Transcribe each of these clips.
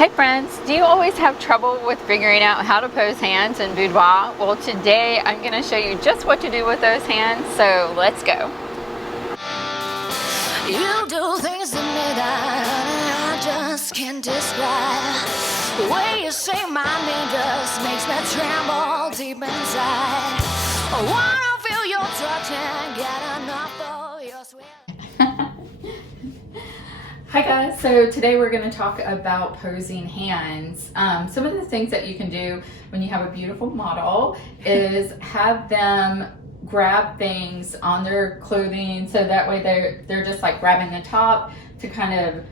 Hey friends, do you always have trouble with figuring out how to pose hands in boudoir? Well, today I'm going to show you just what to do with those hands, so let's go. You do things to me that I just can't describe. The way you say my name just makes me tremble deep inside. I wanna feel your touch and get enough of your sweet. Hi guys, so today we're going to talk about posing hands. Some of the things that you can do when you have a beautiful model is have them grab things on their clothing, so that way they're just like grabbing the top to kind of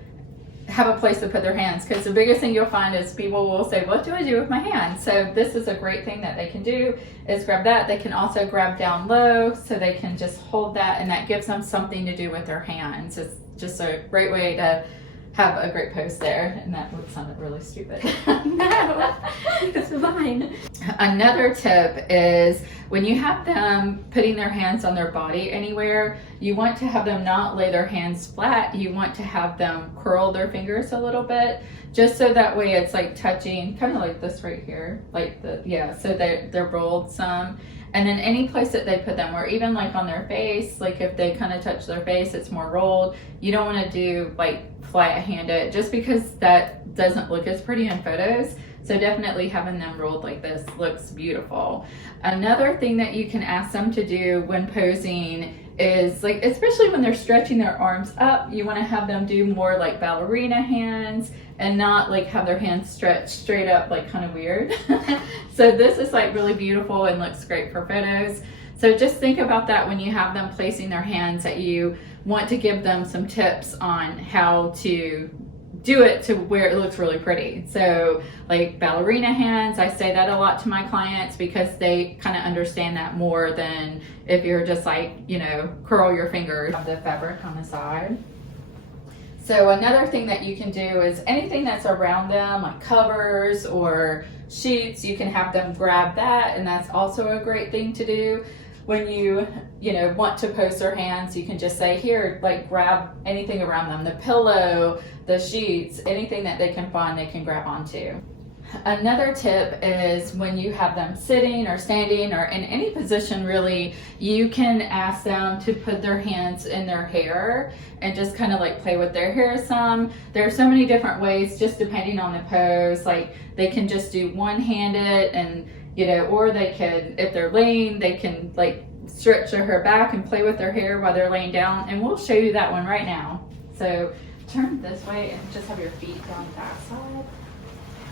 have a place to put their hands, because the biggest thing you'll find is people will say, what do I do with my hands? So this is a great thing that they can do, is grab that. They can also grab down low, so they can just hold that, and that gives them something to do with their hands. It's just a great way to have a great pose there. And that would sound really stupid. No, it's fine. Another tip is when you have them putting their hands on their body anywhere, you want to have them not lay their hands flat. You want to have them curl their fingers a little bit, just so that way it's like touching, kind of like this right here, like so they're rolled some. And then any place that they put them, or even like on their face, like if they kind of touch their face, it's more rolled. You don't want to do like flat handed, just because that doesn't look as pretty in photos. So definitely having them rolled like this looks beautiful. Another thing that you can ask them to do when posing is, like, especially when they're stretching their arms up, you want to have them do more like ballerina hands and not like have their hands stretched straight up, like kind of weird. So this is like really beautiful and looks great for photos. So just think about that when you have them placing their hands, that you want to give them some tips on how to do it to where it looks really pretty. So like ballerina hands, I say that a lot to my clients because they kind of understand that more than if you're just like, you know, curl your fingers. Have the fabric on the side. So another thing that you can do is anything that's around them, like covers or sheets, you can have them grab that, and that's also a great thing to do. When you want to pose their hands, you can just say, here, like grab anything around them, the pillow, the sheets, anything that they can find, they can grab onto. Another tip is when you have them sitting or standing or in any position really, you can ask them to put their hands in their hair and just kind of like play with their hair some. There are so many different ways, just depending on the pose. Like they can just do one-handed, and or they could, if they're laying, they can like stretch their hair back and play with their hair while they're laying down, and we'll show you that one right now. So turn this way and just have your feet on the back side.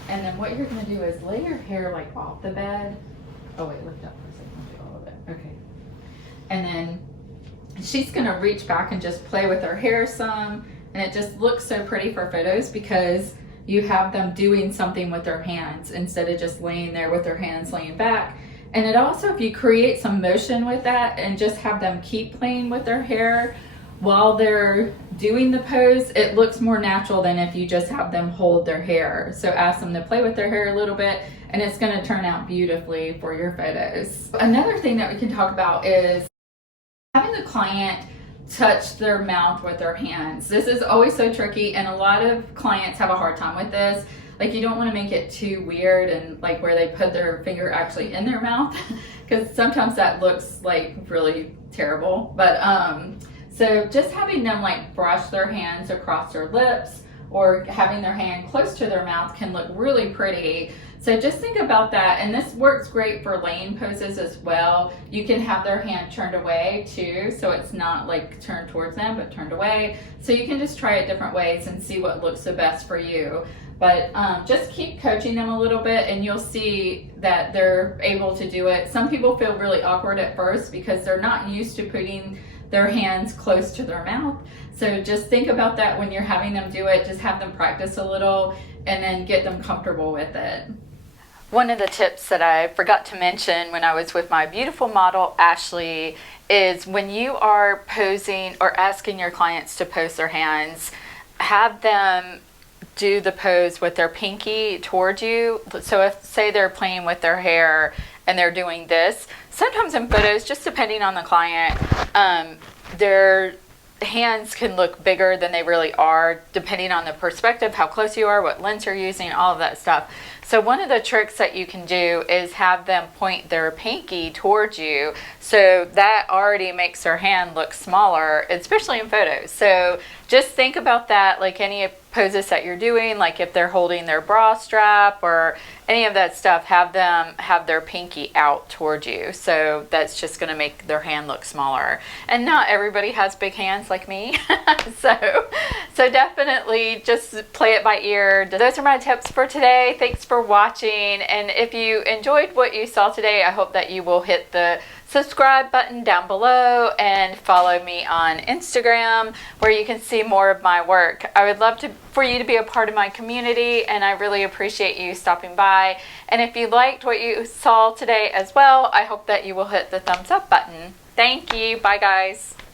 And then what you're going to do is lay your hair like off the bed. Oh wait, lift up for a second. I'll do all of it. Okay. And then she's going to reach back and just play with her hair some. And it just looks so pretty for photos because you have them doing something with their hands instead of just laying there with their hands laying back. And it also, if you create some motion with that and just have them keep playing with their hair while they're doing the pose, it looks more natural than if you just have them hold their hair. So ask them to play with their hair a little bit, and it's going to turn out beautifully for your photos. Another thing that we can talk about is having the client touch their mouth with their hands. This is always so tricky, and a lot of clients have a hard time with this. Like, you don't want to make it too weird and like where they put their finger actually in their mouth, because sometimes that looks like really terrible. But so just having them like brush their hands across their lips or having their hand close to their mouth can look really pretty. So just think about that. And this works great for laying poses as well. You can have their hand turned away too, so it's not like turned towards them, but turned away. So you can just try it different ways and see what looks the best for you. But just keep coaching them a little bit, and you'll see that they're able to do it. Some people feel really awkward at first because they're not used to putting their hands close to their mouth. So just think about that when you're having them do it. Just have them practice a little and then get them comfortable with it. One of the tips that I forgot to mention when I was with my beautiful model, Ashley, is when you are posing or asking your clients to pose their hands, have them do the pose with their pinky towards you. So if, say, they're playing with their hair and they're doing this, sometimes in photos, just depending on the client, their hands can look bigger than they really are depending on the perspective, how close you are, what lens you're using, all of that stuff. So one of the tricks that you can do is have them point their pinky towards you, so that already makes their hand look smaller, especially in photos. So just think about that, like any poses that you're doing, like if they're holding their bra strap or any of that stuff, have them have their pinky out towards you. So that's just going to make their hand look smaller. And not everybody has big hands like me. so definitely just play it by ear. Those are my tips for today. Thanks for watching. And if you enjoyed what you saw today, I hope that you will hit the subscribe button down below and follow me on Instagram, where you can see more of my work. I would love for you to be a part of my community, and I really appreciate you stopping by. And if you liked what you saw today as well, I hope that you will hit the thumbs up button. Thank you. Bye, guys.